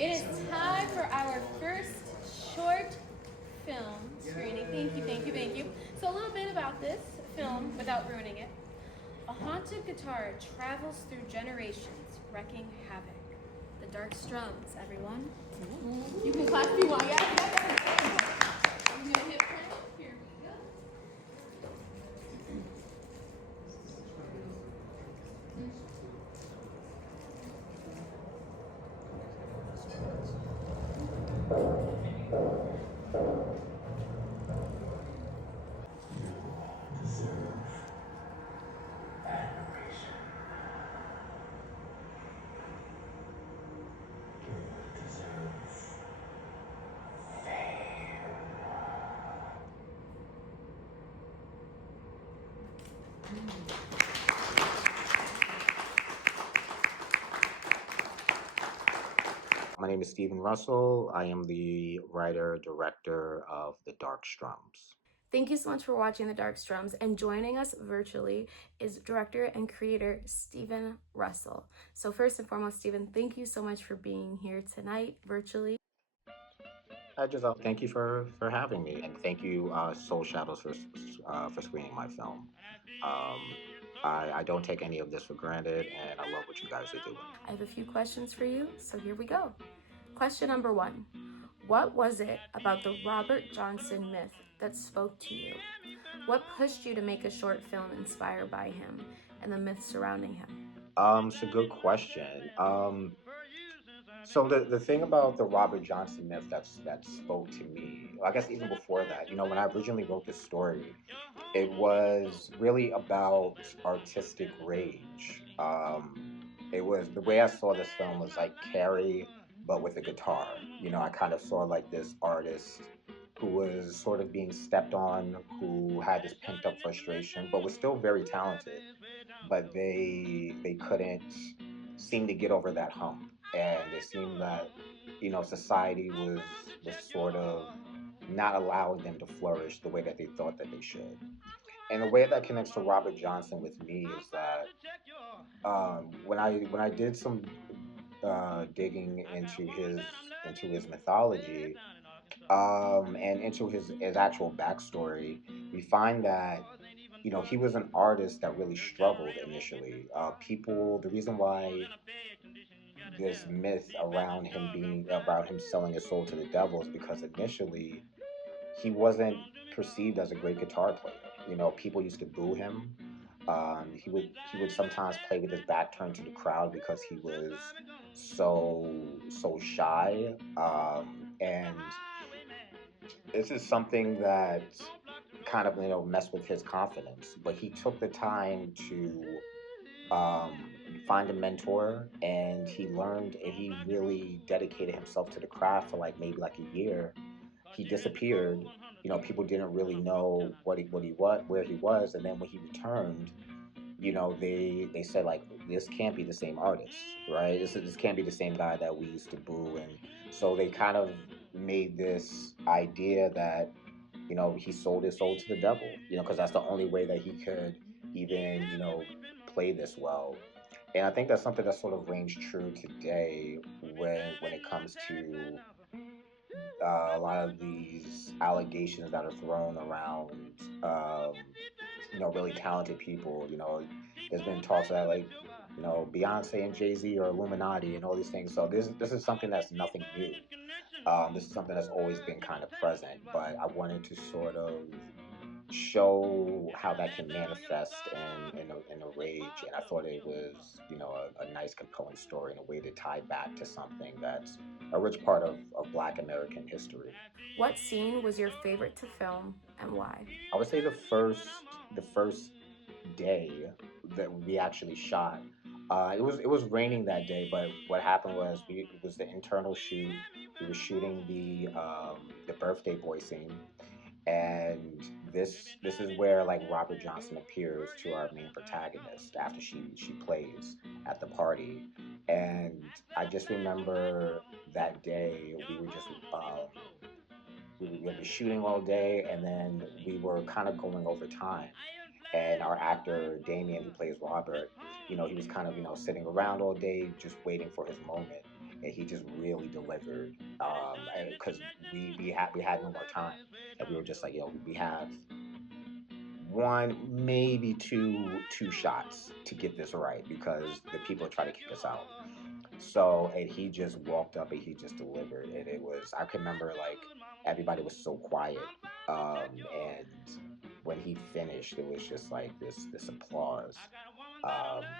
It is time for our first short film screening. Thank you, thank you, thank you. So a little bit about this film without ruining it. A haunted guitar travels through generations, wreaking havoc. The Dark Strums, everyone. You can clap if you want. Yeah. I'm gonna hit play. Here we go. My name is Stephen Russell. I am the writer director of The Dark Strums. Thank you so much for watching The Dark Strums, and joining us virtually is director and creator Stephen Russell. So first and foremost, Stephen, thank you so much for being here tonight virtually. Giselle, thank you for having me, and thank you, Soul Shadows, for screening my film. Um, I don't take any of this for granted, and I love what you guys are doing. I have a few questions for you, so here we go. Question number 1. What was it about the Robert Johnson myth that spoke to you? What pushed you to make a short film inspired by him and the myths surrounding him? It's a good question. So the thing about the Robert Johnson myth that spoke to me, I guess even before that, when I originally wrote this story, it was really about artistic rage. It was the way I saw this film was like Carrie, but with a guitar. I kind of saw like this artist who was sort of being stepped on, who had this pent up frustration, but was still very talented. But they couldn't seem to get over that hump, and it seemed that society was sort of not allowing them to flourish the way that they thought that they should. And the way that connects to Robert Johnson with me is that when I did some digging into his mythology, and into his actual backstory, we find that he was an artist that really struggled initially. The reason why this myth around him selling his soul to the devil is because initially he wasn't perceived as a great guitar player. People used to boo him. He would sometimes play with his back turned to the crowd because he was so shy. And this is something that kind of messed with his confidence. But he took the time to find a mentor, and he learned, and he really dedicated himself to the craft for like maybe like a year. He disappeared. People didn't really know where he was, and then when he returned, they said like this can't be the same artist, right? This can't be the same guy that we used to boo, and so they kind of made this idea that he sold his soul to the devil, because that's the only way that he could even play this well. And I think that's something that sort of reigns true today when it comes to a lot of these allegations that are thrown around, really talented people. There's been talks that like, Beyonce and Jay-Z are Illuminati and all these things. So this is something that's nothing new. This is something that's always been kind of present, but I wanted to sort of show how that can manifest in a rage, and I thought it was a nice compelling story and a way to tie back to something that's a rich part of Black American history. What scene was your favorite to film and why? I would say the first day that we actually shot. It was raining that day, but what happened was it was the internal shoot. We were shooting the birthday boy scene, and this is where like Robert Johnson appears to our main protagonist after she plays at the party. And I just remember that day we were shooting all day, and then we were kind of going over time. And our actor Damien, who plays Robert, he was kind of sitting around all day just waiting for his moment. and he just really delivered. Because we had no more time, and we were just like, yo, we have one, maybe two shots to get this right because the people try to kick us out. So, and he just walked up and he just delivered, and it was, I can remember like everybody was so quiet, and when he finished, it was just like this applause.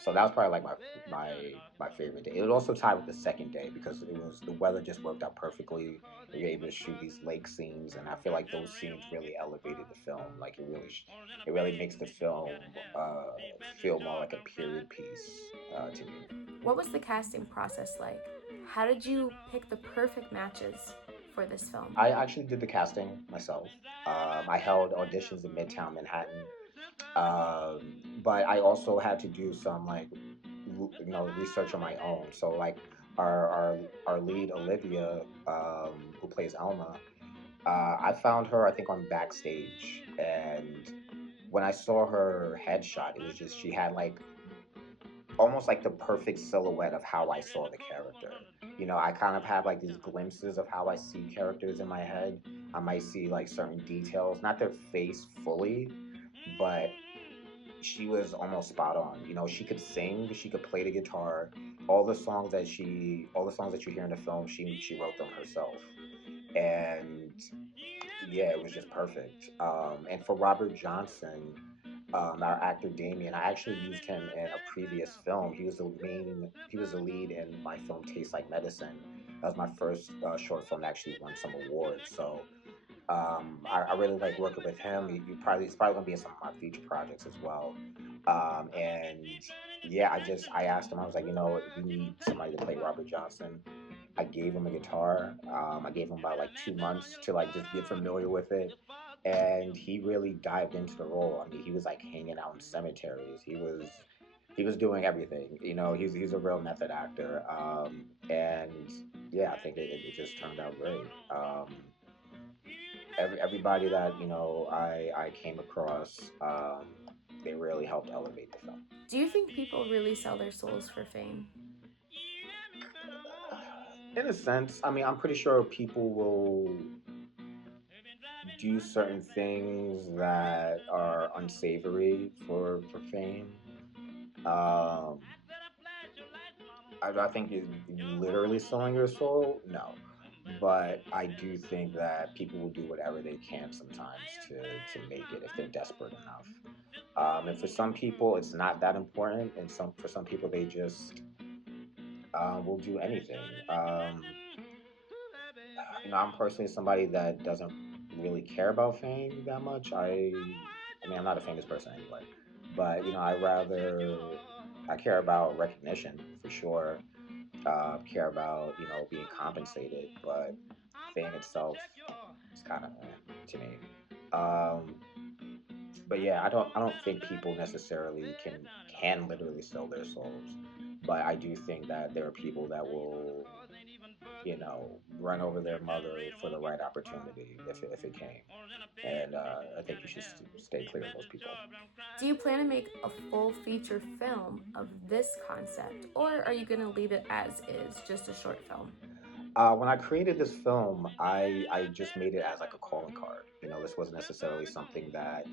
So that was probably like my favorite day. It was also tied with the second day because it was the weather just worked out perfectly. We were able to shoot these lake scenes, and I feel like those scenes really elevated the film. Like it really makes the film feel more like a period piece to me. What was the casting process like? How did you pick the perfect matches for this film? I actually did the casting myself. I held auditions in Midtown Manhattan, but I also had to do some like research on my own. So like our our our lead Olivia, who plays Alma, I found her I think on Backstage, and when I saw her headshot, it was just she had like almost like the perfect silhouette of how I saw the character. I kind of have like these glimpses of how I see characters in my head. I might see like certain details, not their face fully, but she was almost spot on. She could sing, she could play the guitar. All the songs that you hear in the film, she wrote them herself. And yeah, it was just perfect. And for Robert Johnson, our actor Damien, I actually used him in a previous film. He was the lead in my film Taste Like Medicine. That was my first short film that actually won some awards. So I really like working with him. He's probably gonna be in some of my future projects as well. And yeah, I asked him. I was like, we need somebody to play Robert Johnson. I gave him a guitar. I gave him about like 2 months to like just get familiar with it, and he really dived into the role. I mean, he was like hanging out in cemeteries. He was doing everything. He's a real method actor, and yeah, I think it just turned out great. Everybody that I came across, they really helped elevate the film. Do you think people really sell their souls for fame? In a sense, I mean, I'm pretty sure people will do certain things that are unsavory for fame. Um, I think you literally selling your soul. No, but I do think that people will do whatever they can sometimes to make it if they're desperate enough. And for some people, it's not that important, and for some people, they just will do anything. I'm personally somebody that doesn't really care about fame that much. I mean, I'm not a famous person anyway, but I care about recognition for sure. Care about being compensated, but fame itself is kind of to me. Um, but yeah, I don't think people necessarily can literally sell their souls, but I do think that there are people that will run over their mother for the right opportunity if it came. And I think you should stay clear of those people. Do you plan to make a full feature film of this concept, or are you going to leave it as is, just a short film? When I created this film, I just made it as like a calling card. This wasn't necessarily something that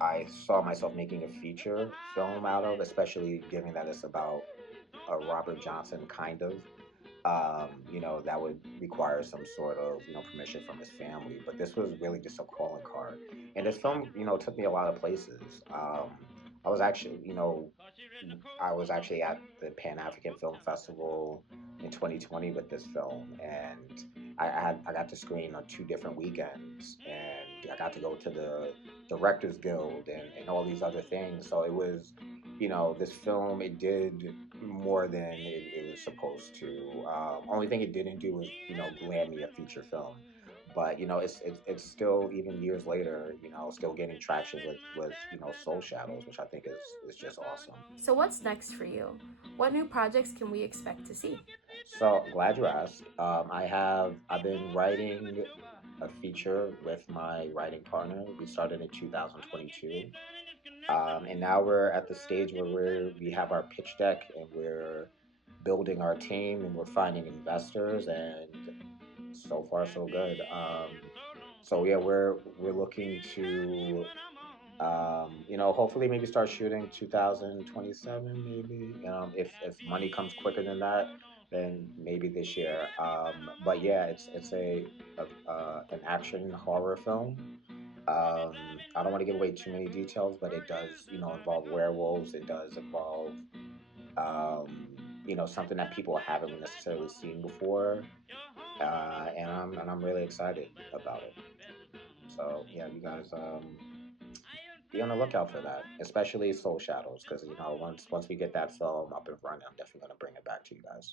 I saw myself making a feature film out of, especially given that it's about a Robert Johnson kind of. That would require some sort of, permission from his family. But this was really just a calling card. And this film, took me a lot of places. I was actually, you know, I was actually at the Pan African Film Festival in 2020 with this film, and I got to screen on 2 different weekends, and I got to go to the Directors Guild and all these other things. So it was, this film, it did more than it was supposed to. Only thing it didn't do was land me a feature film. But it's still, even years later, still getting traction with Soul Shadows, which I think is just awesome. So, what's next for you? What new projects can we expect to see? So glad you asked. I've been writing a feature with my writing partner. We started in 2022, and now we're at the stage where we have our pitch deck, and we're building our team and we're finding investors, and so far so good. So yeah, we're looking to hopefully maybe start shooting 2027, maybe. If money comes quicker than that, then maybe this year. But yeah, it's an action horror film. I don't want to give away too many details, but it does, involve werewolves. It does involve, something that people haven't necessarily seen before, and I'm really excited about it. So yeah, you guys, be on the lookout for that, especially Soul Shadows, because once we get that film up and running, I'm definitely gonna bring it back to you guys.